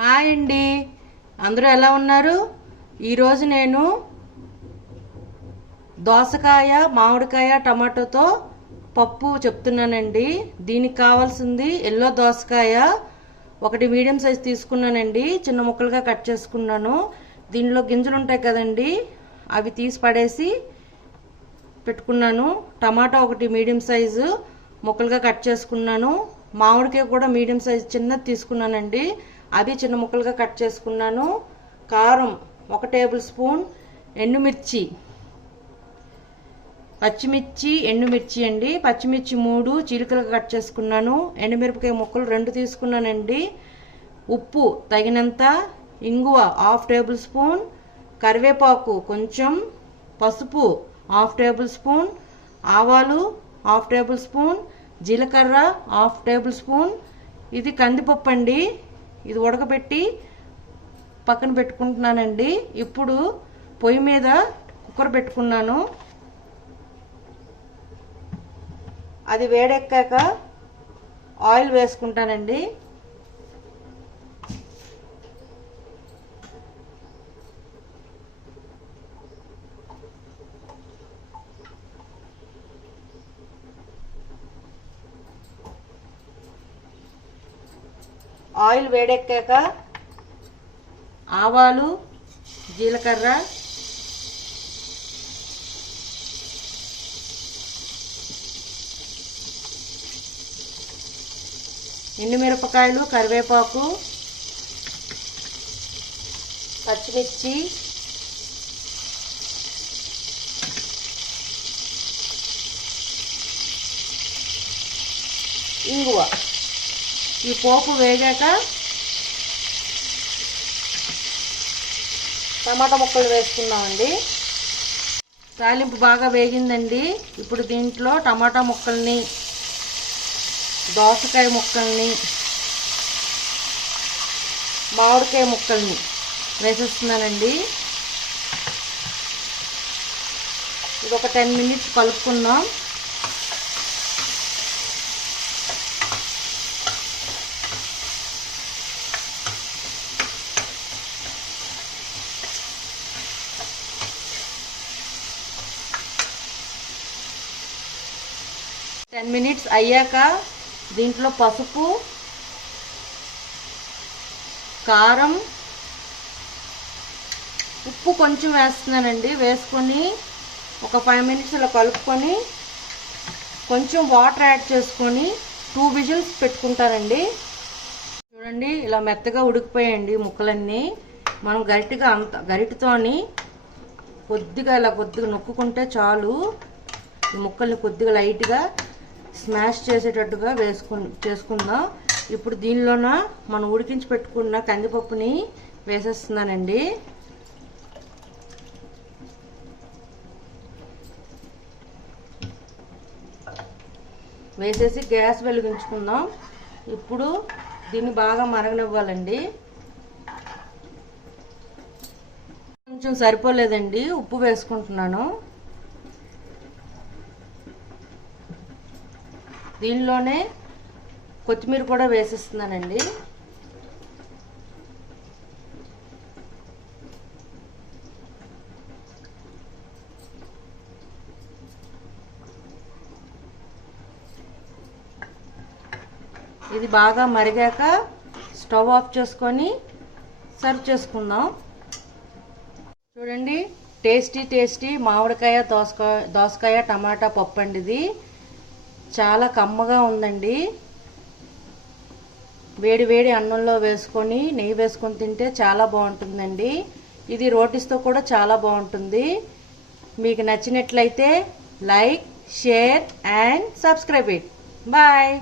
Hi అండి, అందరూ ఎలా ఉన్నారు? ఈరోజు నేను దోసకాయ, మామిడికాయ, టమాటోతో పప్పు చెప్తున్నానండి. దీనికి కావాల్సింది ఎల్లో దోసకాయ ఒకటి మీడియం సైజ్ తీసుకున్నానండి. చిన్న ముక్కలుగా కట్ చేసుకున్నాను. దీనిలో గింజలు ఉంటాయి కదండి, అవి తీసి పడేసి పెట్టుకున్నాను. టమాటా ఒకటి మీడియం సైజు ముక్కలుగా కట్ చేసుకున్నాను. మామిడికాయ కూడా మీడియం సైజు చిన్నది తీసుకున్నానండి, అది చిన్న ముక్కలుగా కట్ చేసుకున్నాను. కారం 1 టేబుల్ స్పూన్, ఎండుమిర్చి, పచ్చిమిర్చి, ఎండుమిర్చి అండి. పచ్చిమిర్చి 3 చీలికలుగా కట్ చేసుకున్నాను. ఎండుమిరపకాయ ముక్కలు 2 తీసుకున్నానండి. ఉప్పు తగినంత, ఇంగువ 1/2 టేబుల్ స్పూన్, కరివేపాకు కొంచెం, పసుపు 1/2 టేబుల్ స్పూన్, ఆవాలు 1/2 టేబుల్ స్పూన్, జీలకర్ర 1/2 టేబుల్ స్పూన్. ఇది కందిపప్పు అండి, ఇది ఉడకబెట్టి పక్కన పెట్టుకుంటున్నానండి. ఇప్పుడు పొయ్యి మీద కుక్కర్ పెట్టుకున్నాను. అది వేడెక్కాక ఆయిల్ వేసుకుంటానండి. ఆయిల్ వేడెక్కాక ఆవాలు, జీలకర్ర, ఎండుమిరపకాయలు, కరివేపాకు, పచ్చిమిర్చి, ఇంగువ. ఈ పోపు వేగాక టమాటా ముక్కలు వేసుకున్నామండి. తాలింపు బాగా వేగిందండి. ఇప్పుడు దీంట్లో టమాటా ముక్కల్ని, దోసకాయ ముక్కల్ని, మామిడికాయ ముక్కల్ని వేసేస్తున్నానండి. ఇది ఒక 10 మినిట్స్ కలుపుకుందాం. మినిట్స్ అయ్యాక దీంట్లో పసుపు, కారం, ఉప్పు కొంచెం వేస్తున్నానండి. వేసుకొని ఒక 5 మినిట్స్ ఇలా కలుపుకొని కొంచెం వాటర్ యాడ్ చేసుకొని 2 విజిల్స్ పెట్టుకుంటానండి. చూడండి, ఇలా మెత్తగా ఉడికిపోయాయండి ముక్కలన్నీ. మనం గరిటతోని కొద్దిగా నొక్కుంటే చాలు. ఈ ముక్కల్ని కొద్దిగా లైట్గా స్మాష్ చేసేటట్టుగా చేసుకుందాం. ఇప్పుడు దీనిలోన మనం ఉడికించి పెట్టుకున్న కందిపప్పుని వేసేస్తున్నానండి. వేసేసి గ్యాస్ వెలిగించుకుందాం. ఇప్పుడు దీన్ని బాగా మరగనివ్వాలండి. కొంచెం సరిపోలేదండి, ఉప్పు వేసుకుంటున్నాను. దీనిలోనే కొత్తిమీర కూడా వేసేస్తున్నానండి. ఇది బాగా మరిగాక స్టవ్ ఆఫ్ చేసుకొని సర్వ్ చేసుకుందాం. చూడండి, టేస్టీ మామిడికాయ, దోసకాయ టమాటా పప్పు అండి. ఇది చాలా కమ్మగా ఉందండి. వేడి వేడి అన్నంలో వేసుకొని నెయ్యి వేసుకొని తింటే చాలా బాగుంటుందండి. ఇది రోటీస్తో కూడా చాలా బాగుంటుంది. మీకు నచ్చినట్లయితే like, share and subscribe it. Bye.